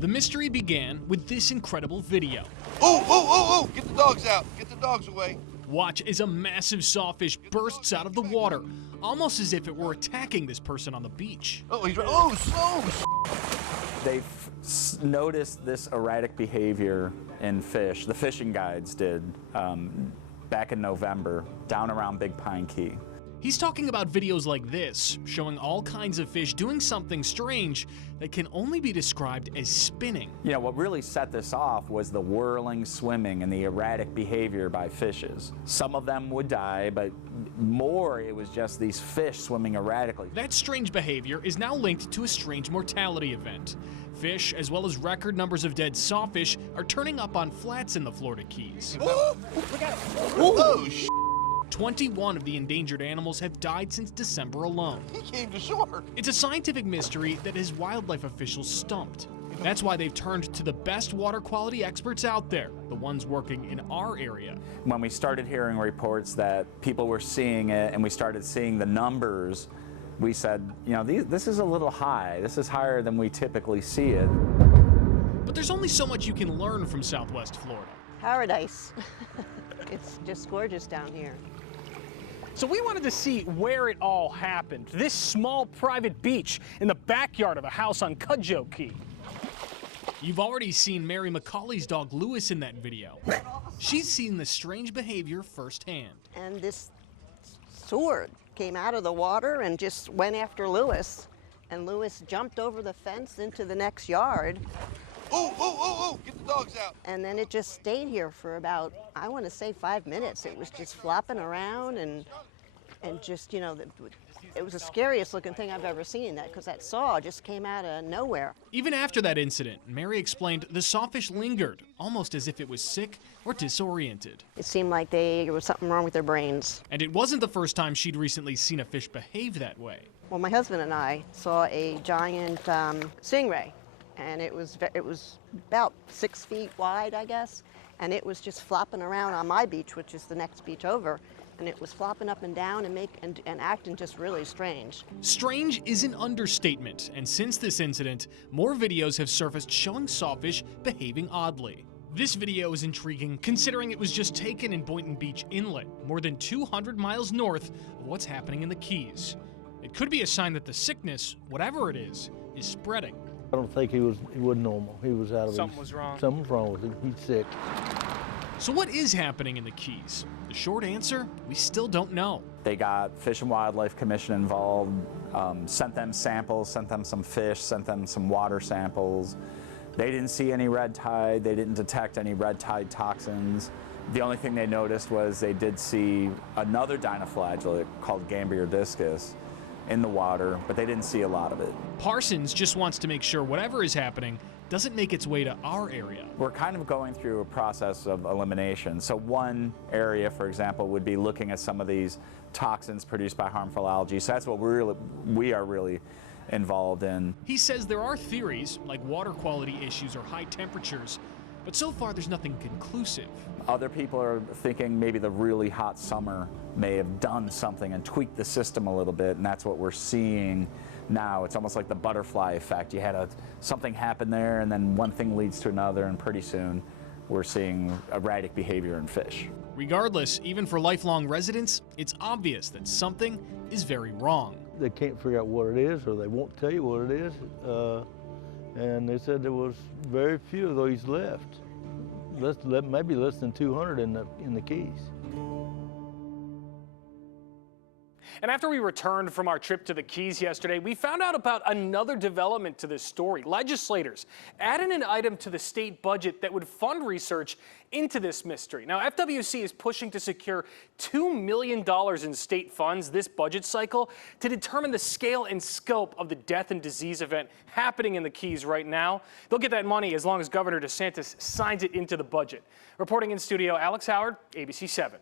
The mystery began with this incredible video. Oh! Get the dogs out. Get the dogs away. Watch as a massive sawfish bursts out of the water, almost as if it were attacking this person on the beach. Oh, he's right. Oh, slow. They've noticed this erratic behavior in fish. The fishing guides did back in November down around Big Pine Key. He's talking about videos like this, showing all kinds of fish doing something strange that can only be described as spinning. You know, what really set this off was the whirling, swimming, and the erratic behavior by fishes. Some of them would die, but more it was just these fish swimming erratically. That strange behavior is now linked to a strange mortality event. Fish, as well as record numbers of dead sawfish, are turning up on flats in the Florida Keys. Oh, look at it. Oh, 21 of the endangered animals have died since December alone. He came to shore. It's a scientific mystery that has wildlife officials stumped. That's why they've turned to the best water quality experts out there, the ones working in our area. When we started hearing reports that people were seeing it and we started seeing the numbers, we said, you know, this is a little high. This is higher than we typically see it. But there's only so much you can learn from Southwest Florida. Paradise. It's just gorgeous down here. So we wanted to see where it all happened. This small private beach in the backyard of a house on Cudjoe Key. You've already seen Mary McCauley's dog Lewis in that video. She's seen the strange behavior firsthand. And this sword came out of the water and just went after Lewis. And Lewis jumped over the fence into the next yard. Oh! Get the dogs out. And then it just stayed here for about, I want to say 5 minutes. It was just flopping around and just, you know, it was the scariest looking thing I've ever seen, because that saw just came out of nowhere. Even after that incident, Mary explained the sawfish lingered, almost as if it was sick or disoriented. It seemed like there was something wrong with their brains. And it wasn't the first time she'd recently seen a fish behave that way. Well, my husband and I saw a giant stingray. And it was about 6 feet wide, I guess, and it was just flopping around on my beach, which is the next beach over, and it was flopping up and down and acting just really strange. Strange is an understatement, and since this incident, more videos have surfaced showing sawfish behaving oddly. This video is intriguing, considering it was just taken in Boynton Beach Inlet, more than 200 miles north of what's happening in the Keys. It could be a sign that the sickness, whatever it is spreading. I don't think he wasn't normal. He was out of Something was wrong. Something was wrong with him. He's sick. So what is happening in the Keys? The short answer, we still don't know. They got Fish and Wildlife Commission involved, sent them samples, sent them some fish, sent them some water samples. They didn't see any red tide. They didn't detect any red tide toxins. The only thing they noticed was they did see another dinoflagellate called Gambier discus in the water, but they didn't see a lot of it. Parsons just wants to make sure whatever is happening doesn't make its way to our area. We're kind of going through a process of elimination. So one area, for example, would be looking at some of these toxins produced by harmful algae. So that's what we are really involved in. He says there are theories, like water quality issues or high temperatures, but so far there's nothing conclusive. Other people are thinking maybe the really hot summer may have done something and tweaked the system a little bit, and that's what we're seeing now. It's almost like the butterfly effect. You had something happen there, and then one thing leads to another, and pretty soon we're seeing erratic behavior in fish. Regardless, even for lifelong residents, it's obvious that something is very wrong. They can't figure out what it is, or they won't tell you what it is. And they said there was very few of those left. Maybe less than 200 in the Keys. And after we returned from our trip to the Keys yesterday, we found out about another development to this story. Legislators added an item to the state budget that would fund research into this mystery. Now, FWC is pushing to secure $2 million in state funds this budget cycle to determine the scale and scope of the death and disease event happening in the Keys right now. They'll get that money as long as Governor DeSantis signs it into the budget. Reporting in studio, Alex Howard, ABC 7.